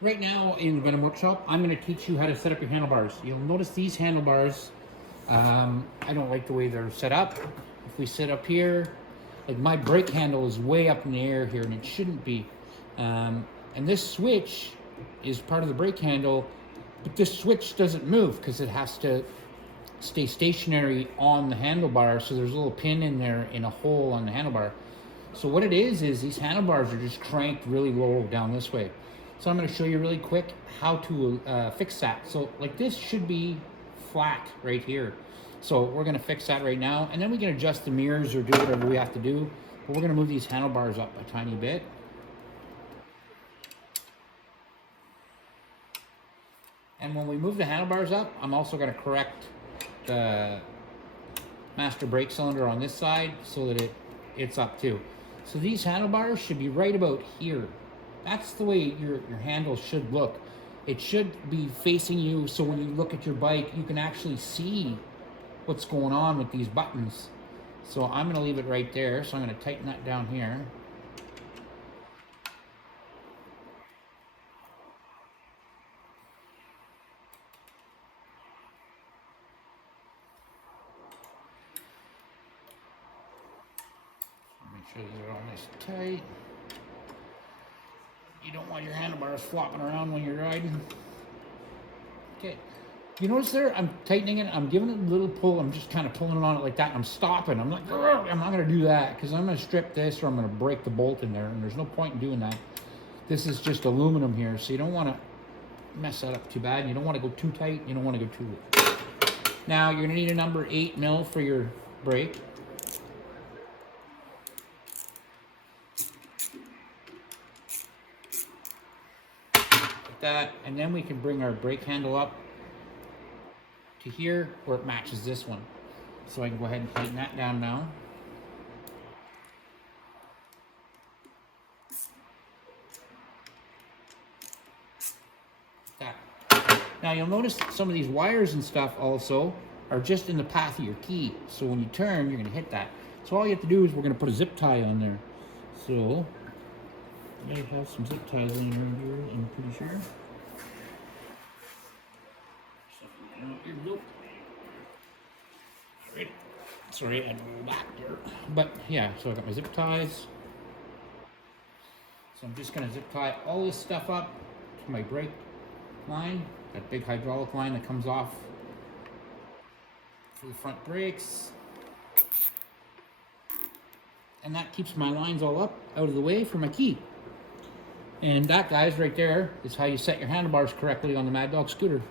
Right now in the Venom Workshop, I'm going to teach you how to set up your handlebars. You'll notice these handlebars, I don't like the way they're set up. If we sit up here, like my brake handle is way up in the air here and it shouldn't be. And this switch is part of the brake handle, but this switch doesn't move because it has to stay stationary on the handlebar. So there's a little pin in there in a hole on the handlebar. So what it is these handlebars are just cranked really low down this way. So I'm going to show you really quick how to fix that. So like this should be flat right here. So we're going to fix that right now, and then we can adjust the mirrors or do whatever we have to do. But we're going to move these handlebars up a tiny bit. And when we move the handlebars up, I'm also going to correct the master brake cylinder on this side so that it's up too. So these handlebars should be right about here. That's the way your handle should look. It should be facing you, so when you look at your bike, you can actually see what's going on with these buttons. So I'm going to leave it right there. So I'm going to tighten that down here. Make sure they're all nice and tight. You don't want your handlebars flopping around when you're riding. Okay. You notice there, I'm tightening it, I'm giving it a little pull, I'm just kind of pulling it on it like that, and I'm stopping. I'm like, I'm not going to do that, because I'm going to strip this or I'm going to break the bolt in there, and there's no point in doing that. This is just aluminum here, so you don't want to mess that up too bad. You don't want to go too tight, you don't want to go too loose. Now, you're going to need a number 8 mil for your brake. That, and then we can bring our brake handle up to here where it matches this one. So I can go ahead and tighten that down now. That. Now you'll notice some of these wires and stuff also are just in the path of your key. So when you turn, you're going to hit that. So all you have to do is we're going to put a zip tie on there. So I have some zip ties in here, I'm pretty sure. Here we go. Right. Sorry, I had to go back there. But yeah, so I got my zip ties. So I'm just going to zip tie all this stuff up to my brake line, that big hydraulic line that comes off for the front brakes. And that keeps my lines all up out of the way for my key. And that, guys, right there is how you set your handlebars correctly on the Maddog Scooter.